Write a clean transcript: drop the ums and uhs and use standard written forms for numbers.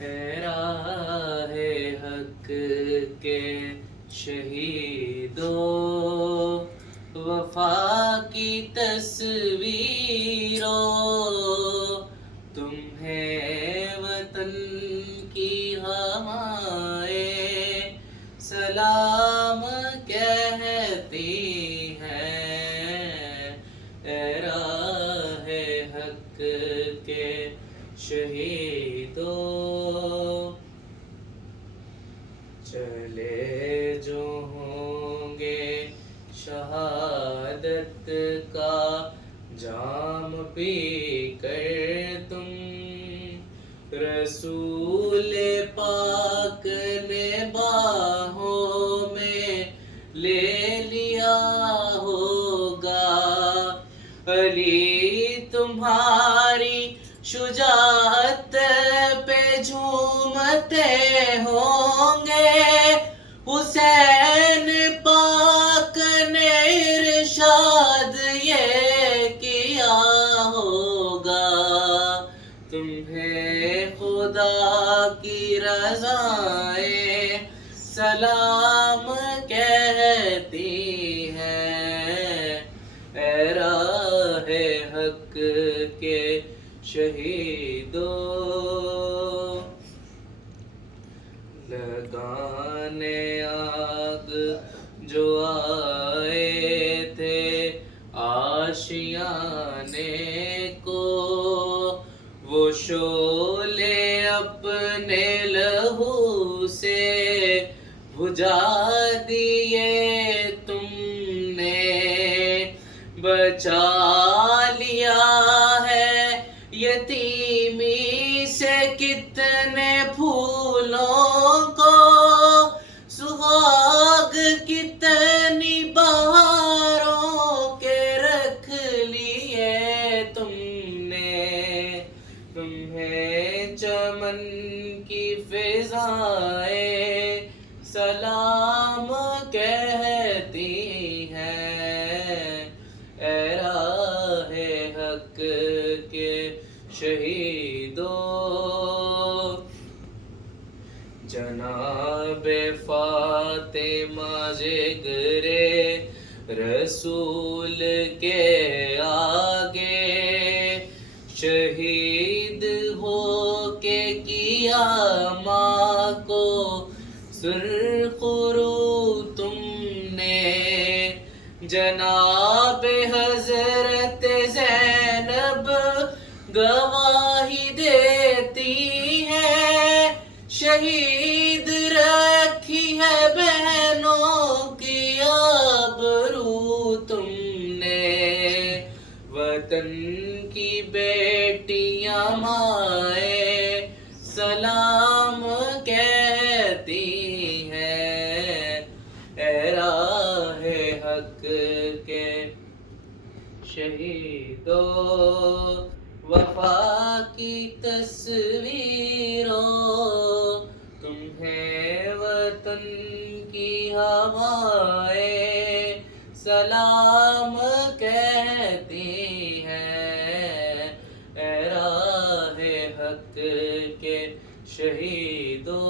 اے راہ حق کے شہیدو، وفا کی تصویرو، تمہیں وطن کی ہوائیں سلام کہتی ہیں۔ اے راہ حق کے شہیدو، چلے جو ہوں گے شہادت کا جام پی کر تم، رسول پاک نے باہوں میں لے لیا ہوگا، علی تمہاری شجاعت پہ جھومتے ہوں گے، حسین پاک نے ارشاد یہ کیا ہوگا، تمہیں خدا کی رضائیں سلام کہتی ہیں۔ اے راہ حق کے شہیدو، لگانے آگ جو آئے تھے آشیانے کو، وہ شعلے اپنے لہو سے بجھا دیے تم نے، بچا لیا ہے یتیمی سے کتنے پھولوں کو، سہاگ کتنی بہاروں کے رکھ لیے تم نے، تمہیں چمن کی فضائیں سلام کہتی ہیں۔ اے راہ حق کے شہیدو، جناب فاطمہ جگر رسول کے آگے، شہید ہو کے کیا ماں کو سرخ رو تم نے، جناب حضرت زینب گواہی دیتی ہے، شہید رکھی ہے بہنوں کی آبرو تم نے، وطن کی بیٹیاں مائیں سلام کہتی ہیں۔ اے راہ حق کے شہیدو، وفا کی تصویرو، تمہیں وطن کی ہوائیں سلام کہتی ہیں۔ اے راہ حق کے شہیدو،